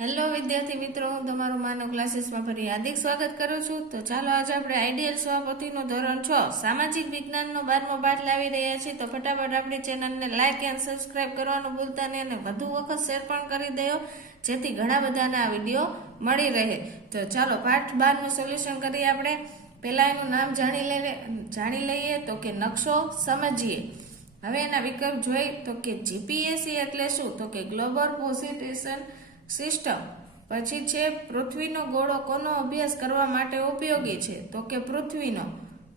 Hello વિદ્યાર્થી મિત્રો, હું તમારું માનવ ક્લાસીસમાં ફરી હાર્દિક સ્વાગત કરું છું. તો ચાલો આજે આપણે આઈડિયલ સભાપતિનો ધોરણ છ, સામાજિક વિજ્ઞાનનો બારમો પાઠ લાવી રહ્યા છીએ. તો ફટાફટ આપણી ચેનલને લાઇક એન્ડ સબસ્ક્રાઇબ કરવાનું ભૂલતા નહીં અને વધુ વખત શેર પણ કરી દો જેથી ઘણા બધાને આ વીડિયો મળી રહે. તો ચાલો પાઠ બારનું સોલ્યુશન કરીએ આપણે. પહેલાં એનું નામ જાણી લઈએ જાણી લઈએ તો કે નકશો સમજીએ. હવે એના વિકલ્પ જોઈ તો કે જીપીએસસી એટલે શું? તો કે ગ્લોબલ પોઝિટેશન સિસ્ટમ. પછી છે, પૃથ્વીનો ગોળો કોનો અભ્યાસ કરવા માટે ઉપયોગી છે? તો કે પૃથ્વીનો.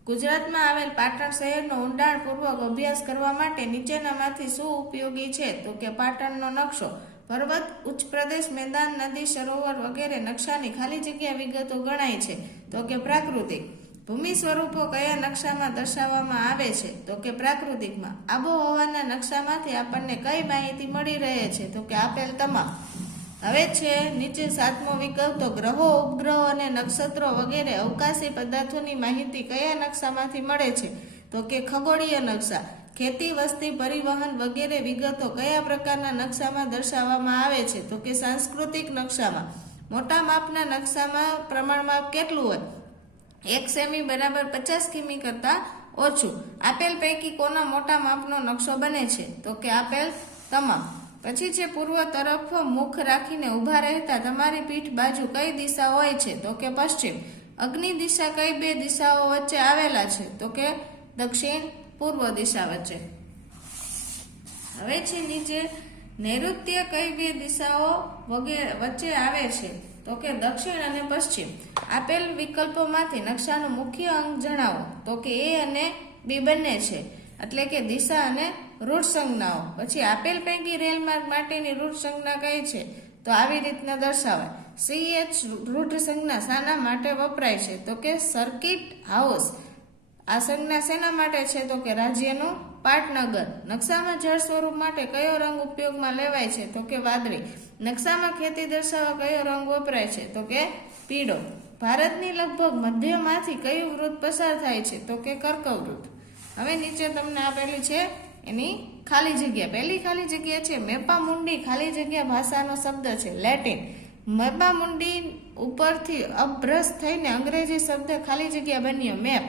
ગુજરાતમાં આવેલ પાટણ શહેરનો ઊંડાણપૂર્વક અભ્યાસ કરવા માટે નીચેનામાંથી શું ઉપયોગી છે? તો કે પાટણનો નકશો. પર્વત, ઉચ્ચ પ્રદેશ, મેદાન, નદી, સરોવર વગેરે નકશાની ખાલી જગ્યા વિગતો ગણાય છે. તો કે પ્રાકૃતિક. ભૂમિ સ્વરૂપો કયા નકશામાં દર્શાવવામાં આવે છે? તો કે પ્રાકૃતિકમાં. આબોહવાના નકશામાંથી આપણને કઈ માહિતી મળી રહે છે? તો કે આપેલ તમામ. હવે છે, નીચે સાતમો વિકલ્પ તો ગ્રહો, ઉપગ્રહો અને નક્ષત્રો વગેરે અવકાશી પદાર્થોની માહિતી કયા નકશામાંથી મળે છે? તો કે ખગોળીય નકશા, ખેતી, વસ્તી, પરિવહન વગેરે વિગતો કયા પ્રકારના નકશામાં દર્શાવવામાં આવે છે? તો કે સાંસ્કૃતિક નકશામાં, મોટા માપના નકશામાં પ્રમાણમાં કેટલું હોય? એક સેમી બરાબર પચાસ કિમી કરતાં ઓછું. આપેલ પૈકી કોના મોટા માપનો નકશો બને છે? તો કે આપેલ તમામ. પછી છે પૂર્વ તરફ મુખ રાખીને ઊભા રહેતા તમારી પીઠ બાજુ કઈ દિશા હોય છે? તો કે પશ્ચિમ. અગ્નિ દિશા કઈ બે દિશાઓ વચ્ચે આવેલા છે? તો કે દક્ષિણ પૂર્વ દિશા વચ્ચે. હવે છે નીચે નૈઋત્ય કઈ બે દિશાઓ વગેરે વચ્ચે આવે છે? તો કે દક્ષિણ અને પશ્ચિમ. આપેલ વિકલ્પોમાંથી નકશાનું મુખ્ય અંગ જણાવો. તો કે એ અને બી બંને છે. એટલે કે દિશા અને રૂટ સંજ્ઞાઓ. પછી આપેલ પૈકી રેલ માર્ગ માટેની રૂટ સંજ્ઞા કઈ છે? તો આવી રીતના દર્શાવાય. સી એચ રૂટ સંજ્ઞા શાના માટે વપરાય છે? તો કે સર્કિટ હાઉસ. આ સંજ્ઞા શેના માટે છે? તો કે રાજ્યનું પાટનગર. નકશામાં જળ સ્વરૂપ માટે કયો રંગ ઉપયોગમાં લેવાય છે? તો કે વાદળી. નકશામાં ખેતી દર્શાવવા કયો રંગ વપરાય છે? તો કે પીળો. ભારતની લગભગ મધ્યમાંથી કયું વૃત પસાર થાય છે? તો કે કર્કવૃત. હવે નીચે તમને આપેલી છે એની ખાલી જગ્યા. પહેલી ખાલી જગ્યા છે મેપા મુંડી. ખાલી જગ્યા ભાષાનો શબ્દ છે લેટિન. મેપા મુંડી ઉપરથી અભ્રસ થઈને અંગ્રેજી શબ્દ ખાલી જગ્યા બન્યો. મેપ.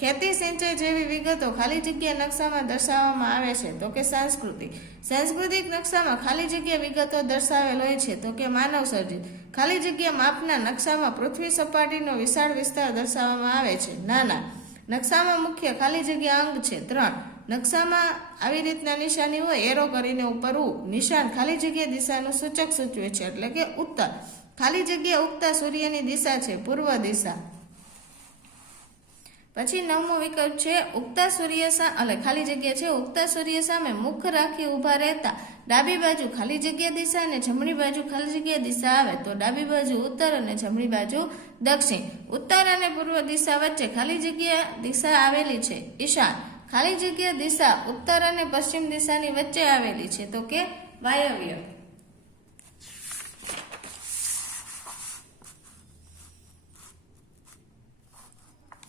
ખેતી સિંચાઈ જેવી વિગતો ખાલી જગ્યા નકશામાં દર્શાવવામાં આવે છે. તો કે સાંસ્કૃતિક. સાંસ્કૃતિક નકશામાં ખાલી જગ્યા વિગતો દર્શાવેલ હોય છે. તો કે માનવ સર્જિત. ખાલી જગ્યા માપના નકશામાં પૃથ્વી સપાટીનો વિશાળ વિસ્તાર દર્શાવવામાં આવે છે. નાના. નકશામાં મુખ્ય ખાલી જગ્યા અંગ છે ત્રણ. નકશામાં આવી રીતના નિશાની હોય, એરો કરીને ઉપર ઉ નિશાન ખાલી જગ્યા દિશાનું સૂચક સૂચવે છે, એટલે કે ઉત્તર. ખાલી જગ્યા ઉગતા સૂર્યની દિશા છે, પૂર્વ દિશા. પછી નવમો વિકલ્પ છે, ઉગતા સૂર્ય એટલે ખાલી જગ્યા છે, ઉગતા સૂર્ય સામે મુખ રાખી ઊભા રહેતા. ડાબી બાજુ ખાલી જગ્યા દિશા અને જમણી બાજુ ખાલી જગ્યા દિશા આવે, તો ડાબી બાજુ ઉત્તર અને જમણી બાજુ દક્ષિણ. ઉત્તર અને પૂર્વ દિશા વચ્ચે ખાલી જગ્યા દિશા આવેલી છે, ઈશાન. ખાલી જગ્યા દિશા ઉત્તર અને પશ્ચિમ દિશાની વચ્ચે આવેલી છે. તો કે વાયવ્ય.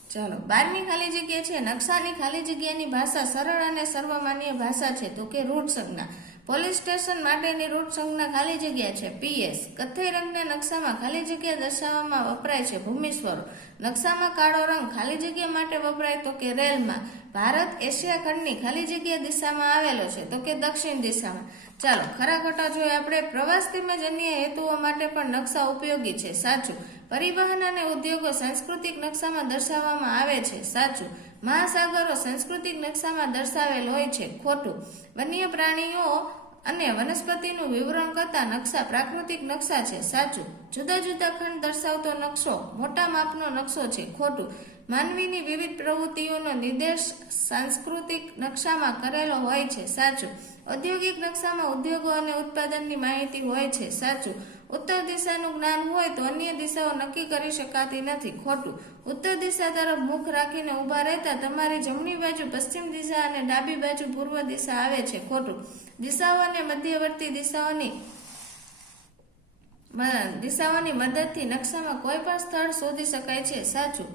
ચાલો, બારમી ખાલી જગ્યા છે. નકશાની ખાલી જગ્યાની ભાષા સરળ અને સર્વમાન્ય ભાષા છે. તો કે રૂઢ સંજ્ઞા પોલીસ સ્ટેશન માટેની રૂટ સંઘના ખાલી જગ્યા છે. પીએસ કથ્થઈ રંગના નકશામાં ખાલી જગ્યા દર્શાવવામાં વપરાય છે ભૂમિ સ્વરૂપ. નકશામાં કાળો રંગ ખાલી જગ્યા માટે વપરાય તો કે રેલમાં. ભારત એશિયા ખંડની ખાલી જગ્યા દિશામાં આવેલો છે તો કે દક્ષિણ દિશામાં. ચાલો, ખરા ખોટા જોઈએ આપણે. પ્રવાસ તેમજ અન્ય હેતુઓ માટે પણ નકશા ઉપયોગી છે. સાચું. પરિવહન અને ઉદ્યોગો સાંસ્કૃતિક નકશામાં દર્શાવવામાં આવે છે. સાચું. મહાસાગરો સાંસ્કૃતિક નકશામાં દર્શાવેલ હોય છે. ખોટું. વન્ય પ્રાણીઓ અને વનસ્પતિનું વિવરણ કરતા નકશા પ્રાકૃતિક નકશા છે. સાચું. જુદા જુદા ખંડ દર્શાવતો નકશો મોટા માપનો નકશો છે. ખોટું. માનવીની વિવિધ પ્રવૃત્તિઓનો નિર્દેશ સાંસ્કૃતિક નકશામાં કરેલો હોય છે. સાચું. ઔદ્યોગિક નકશામાં ઉદ્યોગો અને ઉત્પાદનની માહિતી હોય છે. સાચું. ઉત્તર દિશાનું જ્ઞાન હોય તો અન્ય દિશાઓ નક્કી કરી શકાતી નથી. ખોટું. ઉત્તર દિશા તરફ મુખ રાખીને ઊભા રહેતા તમારી જમણી બાજુ પશ્ચિમ દિશા અને ડાબી બાજુ પૂર્વ દિશા આવે છે. ખોટું. દિશાઓ અને મધ્યવર્તી દિશાઓની દિશાઓની મદદથી નકશામાં કોઈ પણ સ્થળ શોધી શકાય છે. સાચું.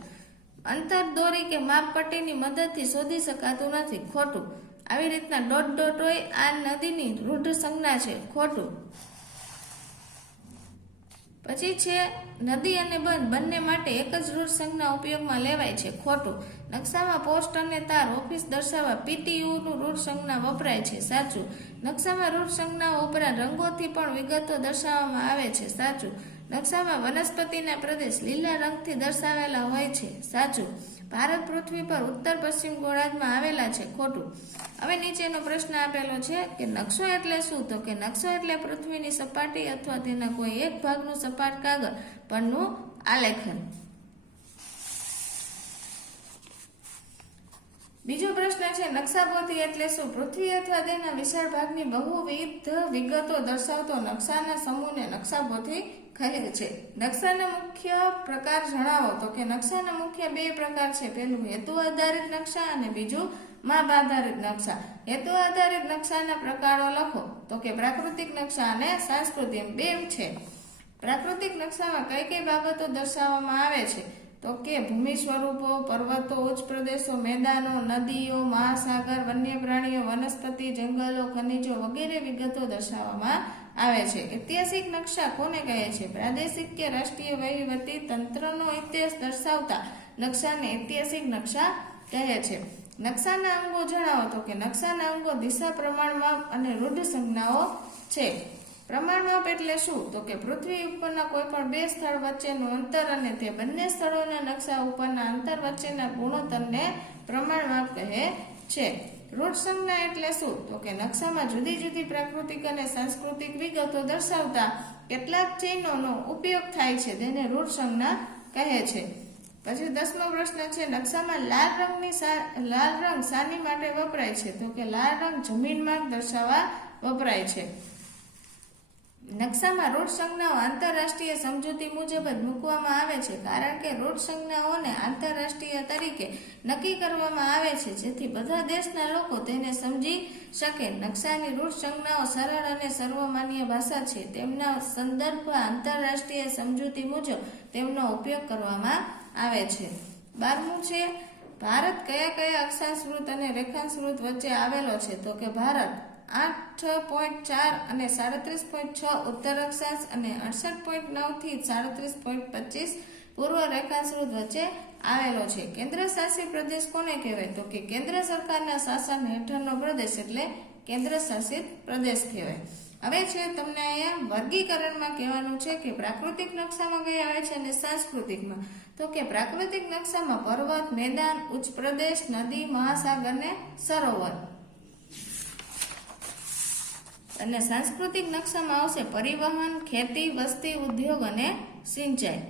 અંતર દોરી કે માપપટ્ટીની મદદથી શોધી શકાતું નથી. ખોટું. આવી રીતના ડોટ ડોટ હોય આ નદીની રૂઢ સંજ્ઞા છે. ખોટું. પછી છે, નદી અને બંધ બંને માટે એક જ રૂટ સંજ્ઞા ઉપયોગમાં લેવાય છે, ખોટું. નકશામાં પોસ્ટ અને તાર ઓફિસ દર્શાવવા પીટીયુનું રૂટ સંજ્ઞા વપરાય છે, સાચું. નકશામાં રૂટ સંજ્ઞાઓ ઉપરાંત રંગોથી પણ વિગતો દર્શાવવામાં આવે છે, સાચું. નકશામાં વનસ્પતિના પ્રદેશ લીલા રંગથી દર્શાવેલા હોય છે, સાચું. ભારત પૃથ્વી પર ઉત્તર પશ્ચિમ ગોળાર્ધમાં આવેલા છે, ખોટું. હવે નીચેનો પ્રશ્ન આપેલો છે કે નકશો એટલે શું? તો કે નકશો એટલે પૃથ્વીની સપાટી અથવા તેના કોઈ એક ભાગનું સપાટ કાગળ. પરનું આલેખન. બીજો પ્રશ્ન છે નકશાપોથી એટલે શું? પૃથ્વી અથવા તેના વિશાળ ભાગની બહુવિધ વિગતો દર્શાવતો નકશાના સમૂહને નકશાપોથી કહે છે. નકશાના મુખ્ય પ્રકાર જણાવો તો કે નકશાના મુખ્ય બે પ્રકાર છે. પેલું હેતુ આધારિત નકશા અને બીજું માપ આધારિત નકશા. હેતુ આધારિત નકશાના પ્રકારો લખો તો કે પ્રાકૃતિક નકશા અને સાંસ્કૃતિક બે છે. પ્રાકૃતિક નકશામાં કઈ કઈ બાબતો દર્શાવવામાં આવે છે? તો કે ભૂમિ સ્વરૂપો, પર્વતો, ઉચ્ચ પ્રદેશો, મેદાનો, નદીઓ, મહાસાગર, વન્ય પ્રાણીઓ, વનસ્પતિ, જંગલો, ખનિજો વગેરે વિગતો દર્શાવવામાં આવે છે. ઐતિહાસિક નકશા કોને કહે છે? પ્રાદેશિક કે રાષ્ટ્રીય વહીવટી તંત્રનો ઇતિહાસ દર્શાવતા નકશાને ઐતિહાસિક નકશા કહે છે. નકશાના અંગો જણાવો તો કે નકશાના અંગો દિશા પ્રમાણમાં અને રૂઢ સંજ્ઞાઓ છે. પ્રમાણમાપ એટલે શું? તો કે પૃથ્વી ઉપરના કોઈ પણ બે સ્થળ વચ્ચેનું અંતર અને તે બંને સ્થળોના નકશા ઉપરના અંતર વચ્ચેના ગુણોત્તરને પ્રમાણમાપ કહે છે. રૂટ સંજ્ઞા એટલે શું? તો કે નકશામાં જુદી જુદી પ્રાકૃતિક અને સાંસ્કૃતિક વિગતો દર્શાવતા કેટલાક ચિહ્નોનો ઉપયોગ થાય છે તેને રૂટ કહે છે. પછી દસમો પ્રશ્ન છે, નકશામાં લાલ રંગની લાલ રંગ શાની માટે વપરાય છે. તો કે લાલ રંગ જમીન માર્ગ દર્શાવવા વપરાય છે. નકશામાં રૂટ સંજ્ઞાઓ આંતરરાષ્ટ્રીય સમજૂતી મુજબ જ મૂકવામાં આવે છે, કારણ કે રૂટ સંજ્ઞાઓને આંતરરાષ્ટ્રીય તરીકે નક્કી કરવામાં આવે છે, જેથી બધા દેશના લોકો તેને સમજી શકે. નકશાની રૂટ સંજ્ઞાઓ સરળ અને સર્વમાન્ય ભાષા છે. તેમના સંદર્ભ આંતરરાષ્ટ્રીય સમજૂતી મુજબ તેમનો ઉપયોગ કરવામાં આવે છે. બારમું છે, ભારત કયા કયા અક્ષાંશ અને રેખાંશ વચ્ચે આવેલો છે? તો કે ભારત. આઠ પોઈન્ટ ચાર અને સાડત્રીસ પોઈન્ટ છ ઉત્તર અક્ષાંશ અને અડસઠ પોઈન્ટ નવથી સાડત્રીસ પોઈન્ટ પચીસ પૂર્વ રેખાંશ વૃત્ત વચ્ચે આવેલો છે. કેન્દ્ર શાસિત પ્રદેશ કોને કહેવાય? તો કે કેન્દ્ર સરકારના શાસન હેઠળનો પ્રદેશ એટલે કેન્દ્ર શાસિત પ્રદેશ કહેવાય. હવે છે તમને અહીંયા વર્ગીકરણમાં કહેવાનું છે કે પ્રાકૃતિક નકશામાં કઈ આવે છે અને સાંસ્કૃતિકમાં? તો કે પ્રાકૃતિક નકશામાં પર્વત, મેદાન, ઉચ્ચ પ્રદેશ, નદી, મહાસાગર ને સરોવર. અને સાંસ્કૃતિક નકશામાં આવશે પરિવહન, ખેતી, વસ્તી, ઉદ્યોગ અને સિંચાઈ.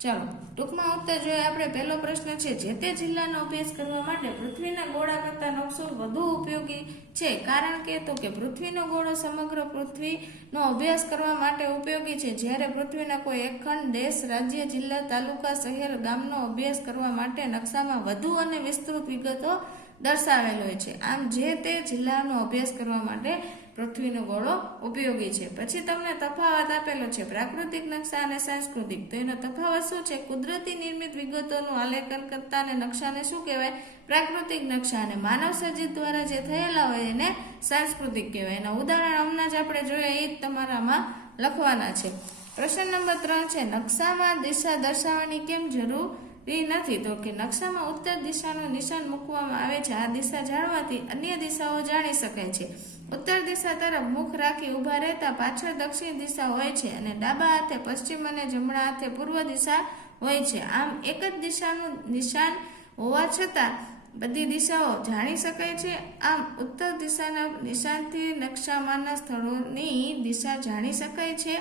ચાલો, ટૂંકમાં ઉત્તર જોઈએ આપણે પહેલો પ્રશ્ન છે, જે તે જિલ્લાનો અભ્યાસ કરવા માટે પૃથ્વીના ગોળા કરતા નકશો વધુ ઉપયોગી છે? કારણ કે તો કે પૃથ્વીનો ગોળો સમગ્ર પૃથ્વીનો અભ્યાસ કરવા માટે ઉપયોગી છે. જ્યારે પૃથ્વીના કોઈ એક ખંડ દેશ, રાજ્ય, જિલ્લા, તાલુકા, શહેર, ગામનો અભ્યાસ કરવા માટે નકશામાં વધુ અને વિસ્તૃત વિગતો દર્શાવેલ હોય છે. આમ, જે તે જિલ્લાનો અભ્યાસ કરવા માટે પૃથ્વીનો ગોળો ઉપયોગી છે. પછી તમને તફાવત આપેલો છે. પ્રાકૃતિક નકશા અને સાંસ્કૃતિક. તો એનો તફાવત શું છે? કુદરતી નિર્મિત વિગતોનું આલેખન કરતા અને નકશાને શું કહેવાય? પ્રાકૃતિક નકશા અને માનવ સર્જિત દ્વારા જે થયેલા હોય એને સાંસ્કૃતિક કહેવાય. એના ઉદાહરણ હમણાં જ આપણે જોઈએ એ જ તમારામાં લખવાના છે. પ્રશ્ન નંબર ત્રણ છે, નકશામાં દિશા દર્શાવવાની કેમ જરૂરી નથી? તો કે નકશામાં ઉત્તર દિશાનું નિશાન મૂકવામાં આવે છે. આ દિશા જાણવાથી અન્ય દિશાઓ જાણી શકાય છે. ઉત્તર દિશા તરફ મુખ રાખી ઊભા રહેતા પાછળ દક્ષિણ દિશા હોય છે અને ડાબા હાથે પશ્ચિમ અને જમણા હાથે પૂર્વ દિશા હોય છે. આમ એક જ દિશાનું નિશાન હોવા છતાં બધી દિશાઓ જાણી શકાય છે. આમ ઉત્તર દિશાના નિશાનથી નકશામાંના સ્થળોની દિશા જાણી શકાય છે.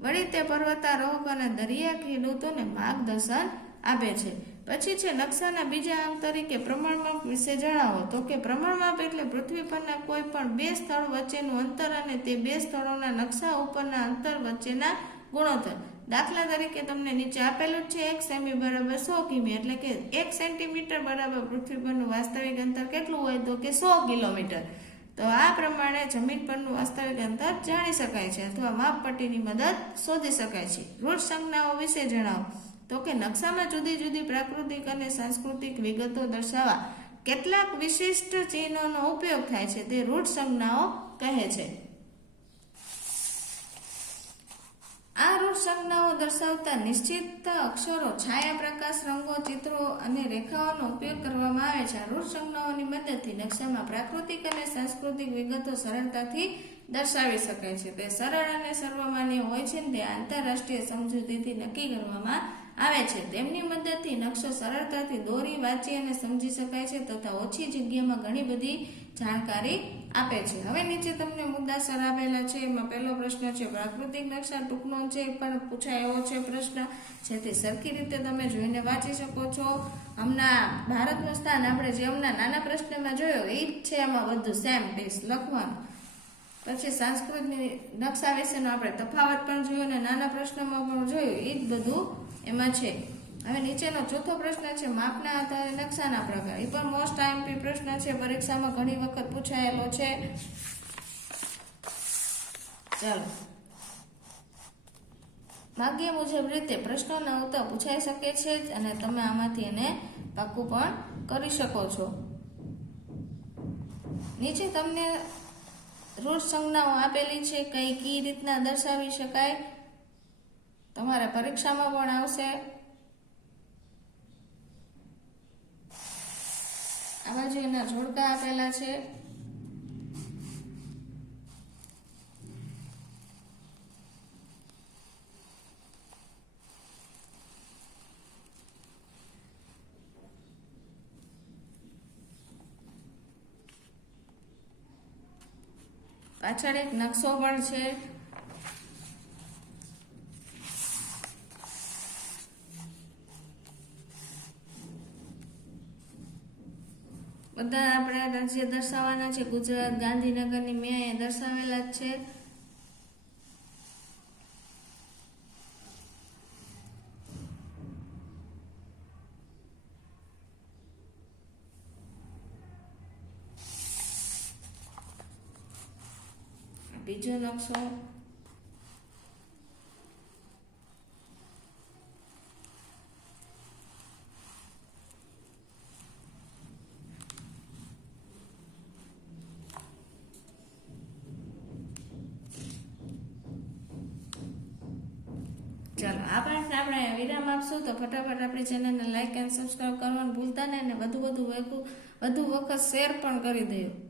વળી તે પર્વતારોહક અને દરિયા ખેડૂતોને માર્ગદર્શન આપે છે. પછી છે, નકશાના બીજા અંગ તરીકે પ્રમાણમાપ વિશે જણાવો. તો કે પ્રમાણમાપ એટલે પૃથ્વી પરના કોઈ પણ બે સ્થળ વચ્ચેનું અંતર અને તે બે સ્થળોના નકશા ઉપરના અંતર વચ્ચેના ગુણોત્તર. દાખલા તરીકે તમને નીચે આપેલું છે, એક સેમી બરાબર સો કિમી એટલે કે એક સેન્ટીમીટર બરાબર પૃથ્વી પરનું વાસ્તવિક અંતર કેટલું હોય? તો કે સો કિલોમીટર. તો આ પ્રમાણે જમીન પરનું વાસ્તવિક અંતર જાણી શકાય છે અથવા માપપટ્ટીની મદદ શોધી શકાય છે. રૂટ સંજ્ઞાઓ વિશે જણાવો. તો કે નકશામાં જુદી જુદી પ્રાકૃતિક અને સાંસ્કૃતિક વિગતો દર્શાવવા કેટલાક વિશિષ્ટ ચિહ્નોનો ઉપયોગ થાય છે તે રૂઢ સંજ્ઞાઓ કહે છે. આ રૂઢ સંજ્ઞાઓ દર્શાવતા નિશ્ચિત અક્ષરો, છાયા પ્રકાશ, રંગો, ચિત્રો અને રેખાઓનો ઉપયોગ કરવામાં આવે છે. આ રૂઢ સંજ્ઞાઓની મદદથી નકશામાં પ્રાકૃતિક અને સાંસ્કૃતિક વિગતો સરળતાથી દર્શાવી શકાય છે. તે સરળ અને સર્વમાન્ય હોય છે તે આંતરરાષ્ટ્રીય સમજૂતીથી નક્કી કરવામાં આવે છે. તેમની મદદથી નકશો સરળતાથી દોરી, વાંચી અને સમજી શકાય છે તથા ઓછી જગ્યામાં ઘણી બધી જાણકારી આપે છે. હવે નીચે તમને મુદ્દા આપેલા છે. એમાં પહેલો પ્રશ્ન છે, પ્રાકૃતિક નકશા ટૂંકનો છે? પણ પૂછાય એવો છે પ્રશ્ન, જેથી સરખી રીતે તમે જોઈને વાંચી શકો છો. હમણાં ભારતનું સ્થાન આપણે જે હમણાં નાના પ્રશ્નમાં જોયો એ જ છે એમાં બધું સેમ ટેસ્ટ લખવાનું. પછી સંસ્કૃતની નકશા વિશેનો આપણે તફાવત પણ જોયો અને નાના પ્રશ્નોમાં પણ જોયું. એ જ બધું એમાં છે. હવે નીચેનો ચોથો પ્રશ્ન છે, માપના આધારે નકશાના પ્રકાર. એ પણ મોસ્ટ આઈએમપી પ્રશ્ન છે, પરીક્ષામાં ઘણી વખત પૂછાયેલો છે. ચાલો. ભાગ્ય મુજબ રીતે પ્રશ્નોના ઉત્તર પૂછાઈ શકે છે અને તમે આમાંથી એને પાકું પણ કરી શકો છો. નીચે તમને રૂઢ સંજ્ઞાઓ આપેલી છે કઈ કઈ રીતના દર્શાવી શકાય? તમારા પરીક્ષામાં પણ આવશે. આ બાજુ એના જોડકા આપેલા છે. પાછળ એક નકશો પણ છે. બધા આપણે રાજ્ય દર્શાવવાના છે. ગુજરાત ગાંધીનગરની મેં અહીંયા દર્શાવેલા જ છે. બીજો નકશો ચાલો આપણે વિરામ આપશું. તો ફટાફટ આપણી ચેનલને લાઇક એન્ડ સબસ્ક્રાઈબ કરવાનું ભૂલતા નહીં અને વધુ વધુ વધુ વખત શેર પણ કરી દેજો.